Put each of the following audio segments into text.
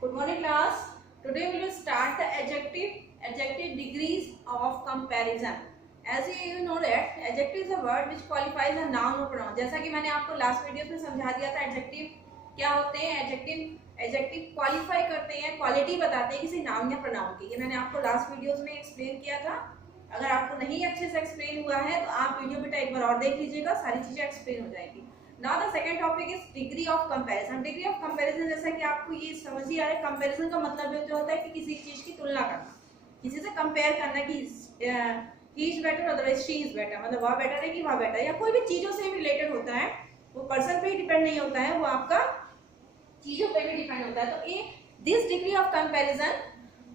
Good morning, class. Today we will start the adjective degrees of comparison. As you know that adjective is a word which qualifies a noun or pronoun. जैसा कि मैंने आपको last video में समझा दिया था adjective क्या होते हैं. एडजेक्टिव क्वालिफाई करते हैं, क्वालिटी बताते हैं किसी नाउन या प्रोनाउन की. ये मैंने आपको लास्ट वीडियोस में एक्सप्लेन किया था. अगर आपको नहीं अच्छे से एक्सप्लेन हुआ है तो आप वीडियो बेटा एक बार और देख लीजिएगा, सारी चीजें एक्सप्लेन हो जाएगी. Now the second topic is degree of comparison. Degree of comparison जैसा कि आपको ये समझ ही आ रहा है, कंपैरिजन का मतलब ये होता है कि किसी चीज की तुलना करना, किसी से कंपेयर करना कि ही is better otherwise she is better, मतलब वह बेटर है कि वह बेटर, या कोई भी चीजों से रिलेटेड होता है. वो पर्सन पे ही डिपेंड नहीं होता है, वो आपका चीजों पे भी डिपेंड होता है. तो ये this degree of comparison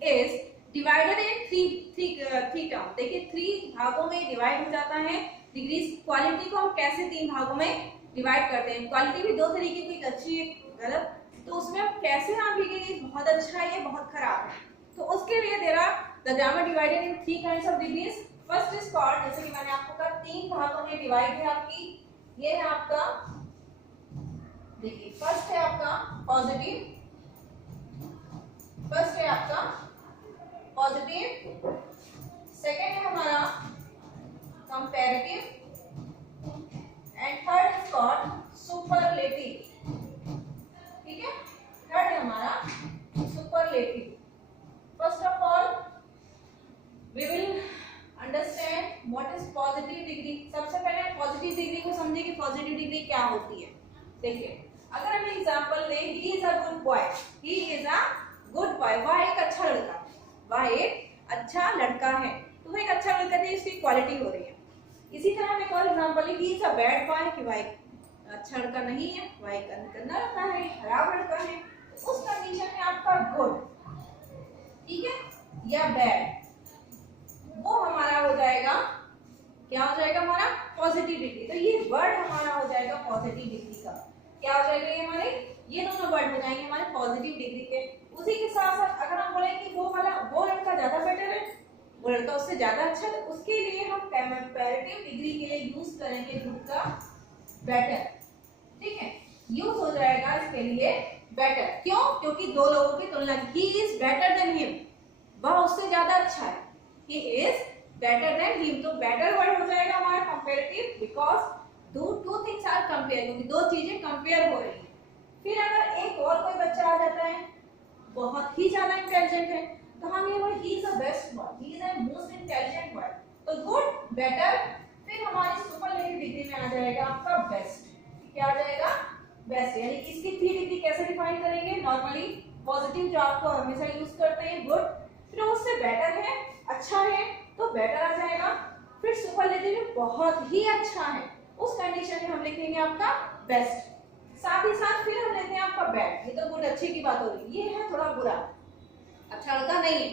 is divided in three term. देखिए 3 भागों में डिवाइड हो जाता है. डिग्रीज क्वालिटी को हम कैसे 3 भागों में डिवाइड करते हैं. क्वालिटी भी 2 तरीके की, एक अच्छी एक गलत. तो उसमें हम कैसे नाम लिखेंगे बहुत अच्छा है, ये बहुत खराब है. तो उसके लिए देरा the grammar divided in 3 kinds of degrees. First is called, जैसे कि मैंने आपको कहा 3 भागों में डिवाइड है आपकी. ये है आपका, देखिए फर्स्ट है आपका पॉजिटिव, फर्स्ट है आपका पॉजिटिव, सेकेंड है हमारा comparative, and third is called superlative. ठीक है, थर्ड है हमारा superlative. First of all we will understand what is positive degree. सबसे पहले पॉजिटिव डिग्री को समझिए कि पॉजिटिव डिग्री क्या होती है. देखिए अगर हम एग्जांपल लें, he is a good boy, he is a good boy, वह एक अच्छा लड़का, वह एक अच्छा लड़का है. तो वह एक अच्छा लड़का है, इसकी क्वालिटी हो रही है. इसी तरह एक और एग्जांपल है, he is a bad boy, कि वह एक अच्छा लड़का नहीं है, वह एक गंदा लड़का है, खराब लड़का है. तो उस कंडीशन में आपका गुड, ठीक है, या बैड, वो हमारा हो जाएगा, क्या हो जाएगा हमारा पॉजिटिव डिग्री. तो ये वर्ड हमारा हो जाएगा पॉजिटिव डिग्री का. क्या हो जाएगा ये हमारे, ये दोनों वर्ड हो जाएंगे हमारे पॉजिटिव डिग्री के. उसी के साथ साथ अगर हम बोले कि वो लड़का ज्यादा बेटर है, वो लड़का उससे ज्यादा अच्छा है, तो उसके लिए हम कंपैरेटिव डिग्री के लिए यूज करेंगे ग्रुप का बेटर. ठीक है, यूज हो जाएगा इसके लिए बेटर. क्यों? क्योंकि 2 लोगों की तुलना, he is better than him, वह उससे ज्यादा अच्छा है, he is better than him. तो बेटर वर्ड हो जाएगा हमारा comparative, because two things are compare, क्योंकि 2 चीजें कंपेयर हो रही है. फिर अगर एक और कोई बच्चा आ जाता है बहुत ही ज्यादा इंटेलिजेंट है, तो हम ये word he is the best word, he is the most intelligent word. तो गुड, बेटर, फिर हमारी सुपरलेटिव डिग्री में आ जाएगा आपका बेस्ट. क्या आ जाएगा? बेस्ट. यानी कि इसकी 3 डिग्री कैसे डिफाइन करेंगे. नॉर्मली पॉजिटिव जो आपको हमेशा यूज करते हैं गुड, फिर उससे बेटर है, अच्छा है, तो बेटर आ जाएगा. फिर सुपरलेटिव में बहुत ही अच्छा है, उस कंडीशन में हम लिखेंगे आपका बेस्ट. साथ ही साथ फिर हम लेते हैं आपका बैड. ये तो गुड अच्छे की बात हो रही है, ये है थोड़ा बुरा, अच्छा लड़का नहीं है,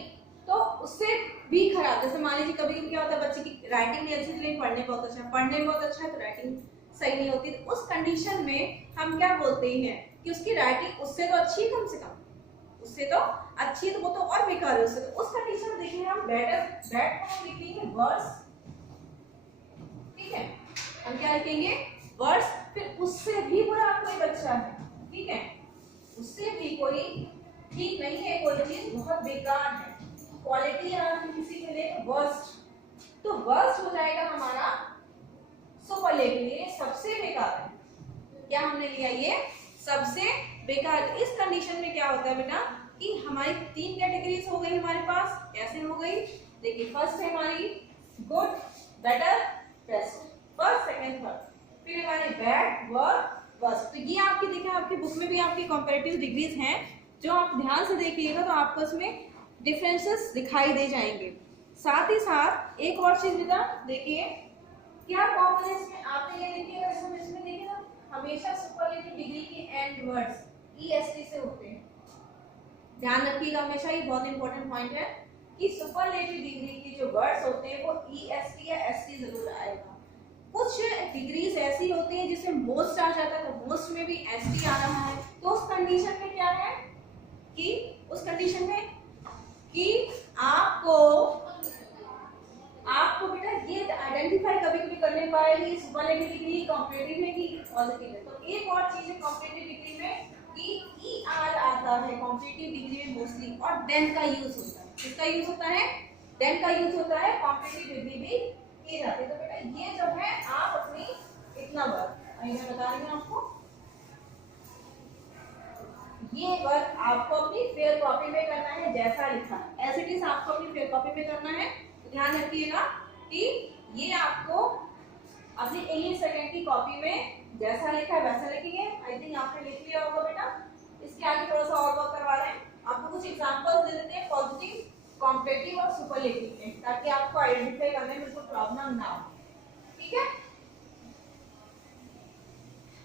तो उससे भी खराब. जैसे मान लीजिए कभी कभी क्या होता है, बच्चे की राइटिंग नहीं अच्छी, लेकिन पढ़ने बहुत अच्छा है, पढ़ने में बहुत अच्छा है तो राइटिंग सही नहीं होती. तो उस कंडीशन में हम क्या बोलते हैं कि उसकी राइटिंग उससे तो अच्छी है, कम से कम उससे तो अच्छी है, तो वो तो और बेकार है उससे. तो उस कंडीशन में देखिए हम बेटर, बैड को हम लिखेंगे वर्स. ठीक है, हम क्या लिखेंगे वर्स. फिर उससे भी बुरा कोई बच्चा है, ठीक है, उससे भी कोई ठीक नहीं है, कोई चीज बहुत बेकार है, क्वालिटी है किसी के लिए वर्स्ट, तो वर्स्ट हो जाएगा हमारा सुपरलेटिव. ये सबसे बेकार है. क्या हमने लिया, ये सबसे बेकार. इस कंडीशन में क्या होता है बेटा कि हमारी 3 कैटेगरीज हो गई हमारे पास. कैसे हो गई, देखिए फर्स्ट है हमारी good, better, best, first, second, third. फिर हमारे बैड, वर्स्ट. तो ये आपकी देखिए आपकी बुक में भी आपकी कंपैरेटिव डिग्रीज हैं, जो आप ध्यान से देखिएगा तो आपको इसमें डिफरेंसेस दिखाई दे जाएंगे. साथ ही साथ एक और चीज बेटा देखिए, क्या कॉमन है इसमें, आपने ये देखिएगा इसमें देखिए ना, हमेशा सुपरलेटिव डिग्री के एंड वर्ड्स ईएसटी से होते हैं. ध्यान रखिएगा हमेशा, ये बहुत इंपॉर्टेंट पॉइंट है कि सुपरलेटिव डिग्री के जो वर्ड्स होते हैं वो ईएसटी या एसटी जरूर आएगा. कुछ डिग्रीज ऐसी होती हैं जिसमें मोस्ट आ जाता है, तो मोस्ट में भी एसटी आ रहा है. तो उस कंडीशन में क्या है कि उस कंडीशन में कि आपको बेटा ये आइडेंटिफाई कभी कभी करने पाएगी सुपरलेटिव डिग्री कंपैरेटिव है कि पॉजिटिव है. तो एक और चीज है कंपैरेटिव डिग्री में कि ER आता है कॉम्पिटिटिव डिग्री में मोस्टली, और देन का यूज होता है। किसका यूज होता है? देन का यूज होता है, कॉम्पिटिटिव डिग्री भी की जाती है। तो बेटा ये जो है आप अपनी इतना वर्क मैं बता रही हूँ आपको, ये वर्क आपको अपनी फेयर कॉपी में करना है जैसा लिखा है, एज इट इज आपको अपनी फेयर कॉपी में करना है। तो ध्यान रखिएगा कि ये आपको अपनी इंग्लिश सेकंड की कॉपी में जैसा लिखा है वैसा लिखिए। आई थिंक आपने लिख लिया होगा बेटा। इसके आगे थोड़ा सा और वर्क करवा रहे हैं, आपको कुछ एग्जांपल्स दे देते हैं पॉजिटिव, कॉम्पिटिटिव और सुपरलेटिव के, ताकि आपको आइडेंटिफाई करने में कोई प्रॉब्लम ना हो। ठीक है,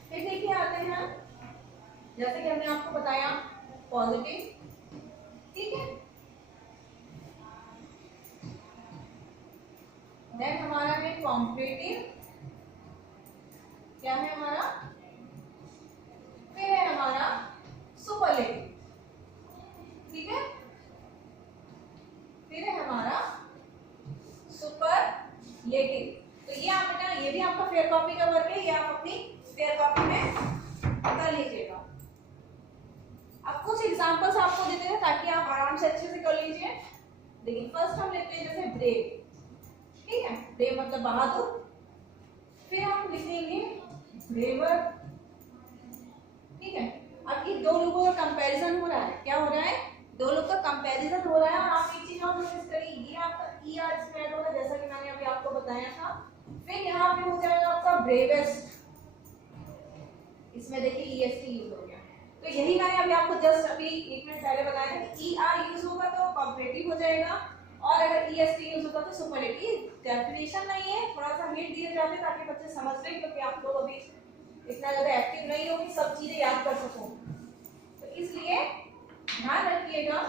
फिर देखिए आते हैं, जैसे कि हमने आपको बताया पॉजिटिव, ठीक है, देन हमारा है कॉम्पिटिटिव, क्या है हमारा, फिर है हमारा सुपरलेटिव, ठीक है, फिर है हमारा सुपरलेटिव। तो ये आप बेटा, ये भी आपका फेयर कॉपी का वर्क है, ये आप अपनी फेयर कॉपी में कर लीजिएगा। अब कुछ एग्जांपल्स आपको देते हैं ताकि आप आराम से अच्छे से कर लीजिए। देखिए फर्स्ट हम लेते हैं जैसे ब्रेव, ठीक है, ब्रेव मतलब बहादुर। फिर हम लिखेंगे ब्रेवर, ठीक है। अब ये दो लोगों का कंपैरिजन हो रहा है, क्या हो रहा है, दो लोग का कंपैरिजन हो रहा है। आप एक चीज और नोटिस करिए, ये आपका ER इसमें ऐड होगा जैसा कि मैंने अभी आपको बताया था। फिर यहाँ पे हो जाएगा आपका ब्रेवेस्ट, इसमें देखिए EST यूज हो गया। तो यही मैंने अभी आपको जस्ट अभी 1 मिनट पहले बताया था कि ER यूज होगा तो कॉम्परेटिव हो जाएगा, और अगर EST यूज होगा तो सुपरलेटिव। डेफिनेशन नहीं है, थोड़ा सा हिंट दिए जाते ताकि बच्चे समझ लें, क्योंकि आप लोग अभी इतना ज्यादा एक्टिव नहीं हो कि सब चीजें याद कर सको। तो इसलिए ध्यान रखिएगा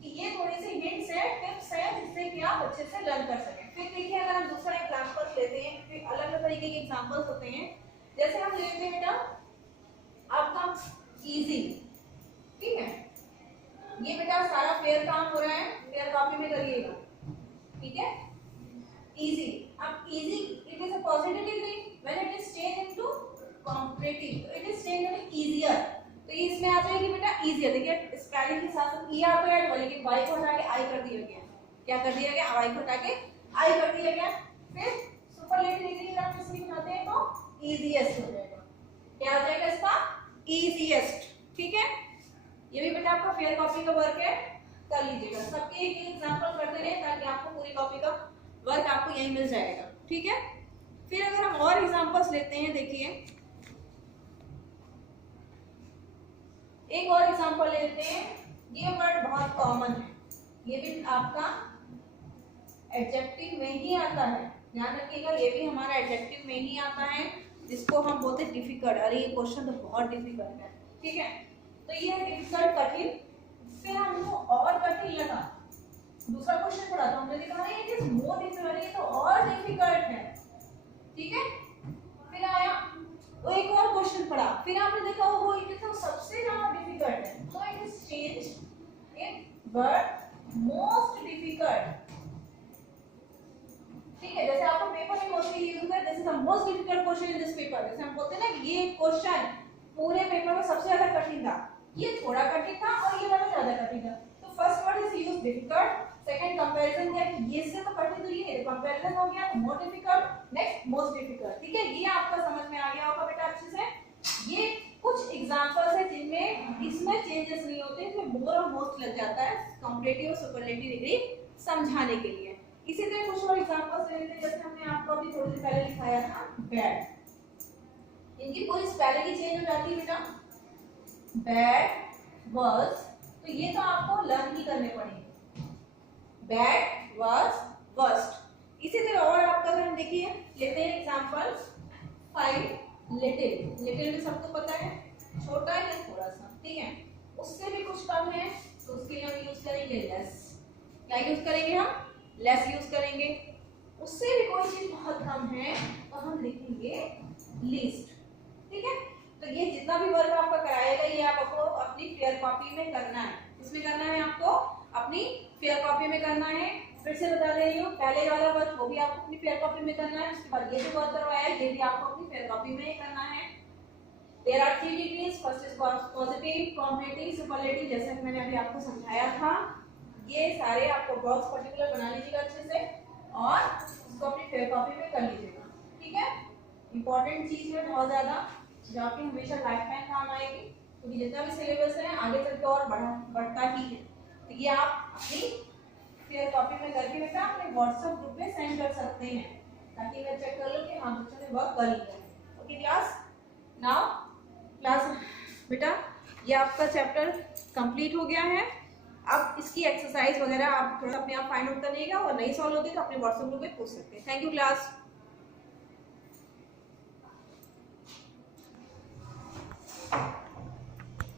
कि ये थोड़ी सी हिंट्स है, टिप्स है, जिससे कि आप अच्छे से लर्न कर सकें। फिर देखिए अगर हम दूसरा एग्जांपल लेते हैं, फिर अलग अलग तरीके के एग्जांपल्स होते हैं। जैसे हम लेते हैं बेटा आपका इजी, ठीक है, ये बेटा सारा फेयर काम हो रहा है, फेयर कॉपी में करिएगा, ठीक है। इजी, अब easy it is a positive degree, when it is change into competitive it is change into easier. तो ये इसमें आ जाएगी बेटा इजियर। देखिए स्पेलिंग के साथ साथ ER तो ऐड हुआ, लेकिन Y को हटा के I कर दिया गया। क्या कर दिया गया, Y को हटा के I कर दिया गया। फिर सुपरलेटिव डिग्री आप इसमें बनाते हैं तो इजीएस्ट हो जाएगा। क्या हो जाएगा इसका, इजीएस्ट, ठीक है। ये भी बेटा आपका फेयर कॉपी का वर्क है, कर लीजिएगा। सबके एक एग्जांपल करते रहे ताकि आपको पूरी कॉपी का वर्क आपको यही मिल जाएगा, ठीक है। फिर अगर हम और एग्जांपल्स लेते हैं, देखिए एक और एग्जांपल लेते हैं। ये वर्ड बहुत कॉमन है, ये भी आपका एडजेक्टिव में ही आता है, ध्यान रखिएगा, ये भी हमारा एडजेक्टिव में ही आता है, जिसको हम बोलते हैं डिफिकल्ट। अरे ये क्वेश्चन तो बहुत डिफिकल्ट है, ठीक है। तो ये है डिफिकल्ट, कठिन। फिर हमको और कठिन लगा, दूसरा क्वेश्चन पढ़ा तो हमने देखा इट इज मोर डिफिकल्ट, ये तो और डिफिकल्ट है, ठीक है। फिर आया वो एक और क्वेश्चन पढ़ा, फिर आपने देखा वो ये तो सबसे ज्यादा डिफिकल्ट है, तो it is change in word most difficult, ठीक है। जैसे आपको पेपर में मोस्टली यूज होता है, this is the most difficult question in this paper. जैसे हम बोलते हैं ना ये क्वेश्चन पूरे पेपर में सबसे ज्यादा कठिन था, ये थोड़ा कठिन था और ये वाला ज्यादा कठिन था। तो first word is use difficult, second comparison किया कि ये से तो कठिन, तो ये कंपैरिजन हो गया, more difficult, next most difficult, ठीक है। ये आपका समझ में आ गया होगा बेटा अच्छे से। ये कुछ एग्जांपल्स है जिनमें इसमें चेंजेस नहीं होते, इसमें मोर और मोस्ट लग जाता है कॉम्परेटिव और सुपरलेटिव डिग्री समझाने के लिए। इसी तरह कुछ और एग्जांपल्स ले लेते हैं, जैसे हमने आपको अभी थोड़ी देर पहले लिखाया था बैड, इनकी पूरी स्पेलिंग ही चेंज हो जाती है बेटा, बैड वर्स, तो ये तो आपको लर्न ही करने पड़ेंगे, बैड वर्स वर्स्ट। इसी तरह और आपका अगर हम देखिए लेते हैं एग्जांपल, फाइव लिटिल, लिटिल में सबको पता है छोटा है या थोड़ा सा, ठीक है, उससे भी कुछ कम है, तो उसके लिए हम यूज करेंगे लेस। क्या यूज करेंगे हम, लेस यूज करेंगे। उससे भी कोई चीज बहुत कम है तो हम लिखेंगे लीस्ट, ठीक है। तो ये जितना भी वर्क आपका कराएगा ये आपको अपनी फेयर कॉपी में करना है, इसमें करना है आपको अपनी फेयर कॉपी में करना है। फिर से बता रही हूँ, पहले वाला वर्क वो भी आपको अपनी फेयर कॉपी में करना है, उसके बाद ये जो वर्क करवाया है ये भी आपको अपनी फेयर कॉपी में ही करना है। There are 3 degrees, first is positive, comparative, superlative, जैसे कि मैंने अभी आपको समझाया था। ये सारे आपको बॉक्स पर्टिकुलर बना लीजिएगा अच्छे से और इसको अपनी फेयर कॉपी में कर लीजिएगा, ठीक है। इंपॉर्टेंट चीज है बहुत ज्यादा, जो आपकी हमेशा लाइफ टाइम काम आएगी, क्योंकि जितना भी सिलेबस है आगे चल के और बढ़ता ही है। तो ये आप अपनी फेयर कॉपी में करके बेटा अपने व्हाट्सएप ग्रुप में सेंड कर सकते हैं, ताकि मैं चेक कर लूं कि हाँ बच्चों ने वर्क कर लिया है। ओके क्लास, नाउ क्लास बेटा ये आपका चैप्टर कंप्लीट हो गया है। अब इसकी एक्सरसाइज वगैरह आप थोड़ा अपने आप फाइंड आउट करिएगा और नहीं सॉल्व होती तो अपने व्हाट्सएप ग्रुप में पूछ सकते हैं। Thank you class.